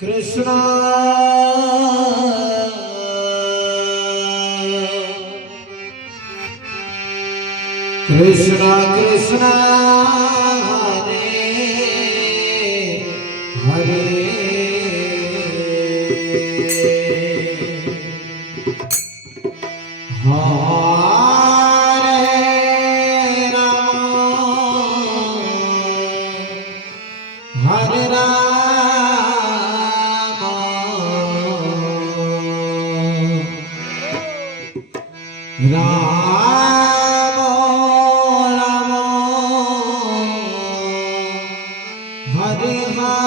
कृष्णा कृष्णा कृष्णा हरे हरे हरे राम राम हरे हरे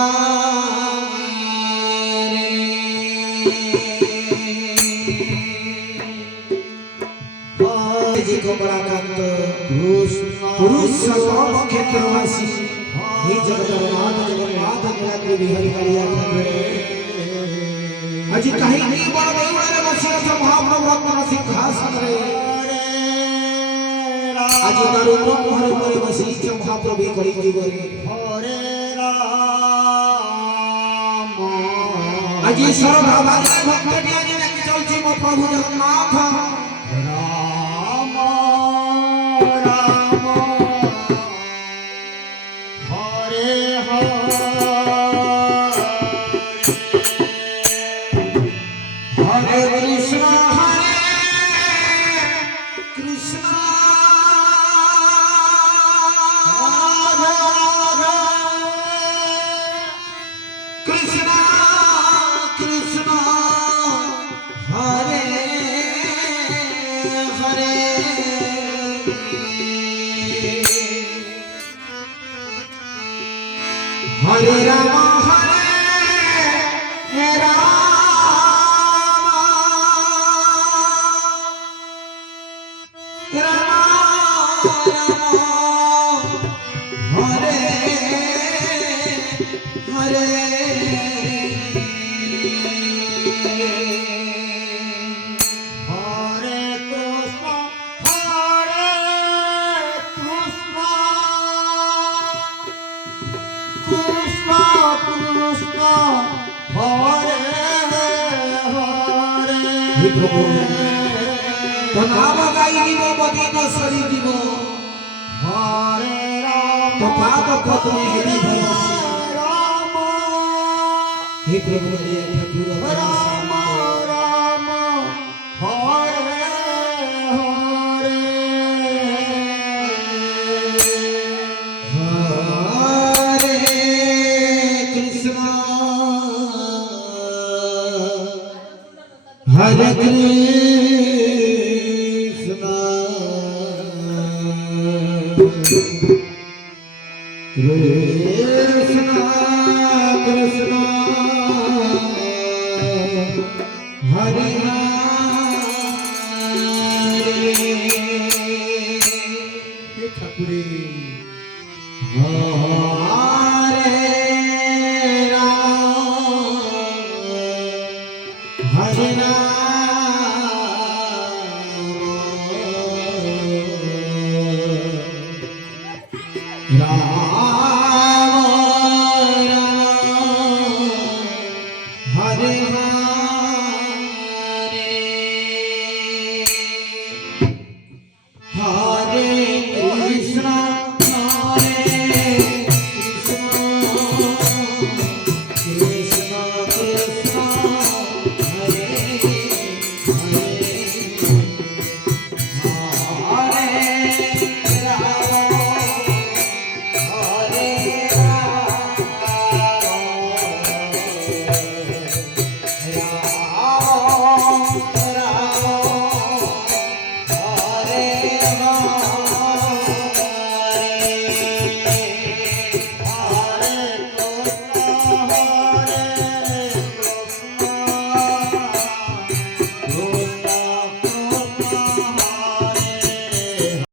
जी को बड़ाकांत पुरुष सर्व क्षेत्रवासी हे जगन्नाथ जगन्नाथ नीलाद्रि बिहारी कालिया ठाकुरे अजी कहीं नहीं बड़ देउळे बसी अछ महाप्रभु रत्न सिंहासन रे अजी दारू ब्रह्महर पर बसी अछ महाप्रभु करी जीवरे हरे राम अजी सर्वधा भागे भक्त नियाजी लगी चलछि मो प्रभु जगन्नाथ राम राम हरे हरे कृष्णा कृष्णा कृष्णा कृष्णा हरे हरे हरे राम हरे राम हरे हरे कृष्ण कृष्ण हरे हरे हे प्रभु तो नाम गाई जीव बदी न सरी जीव हरे राम तो पाद पद्म हेरी भरसी राम हे प्रभु हे ठाकुर राम राम हरे हरे हरे कृष्ण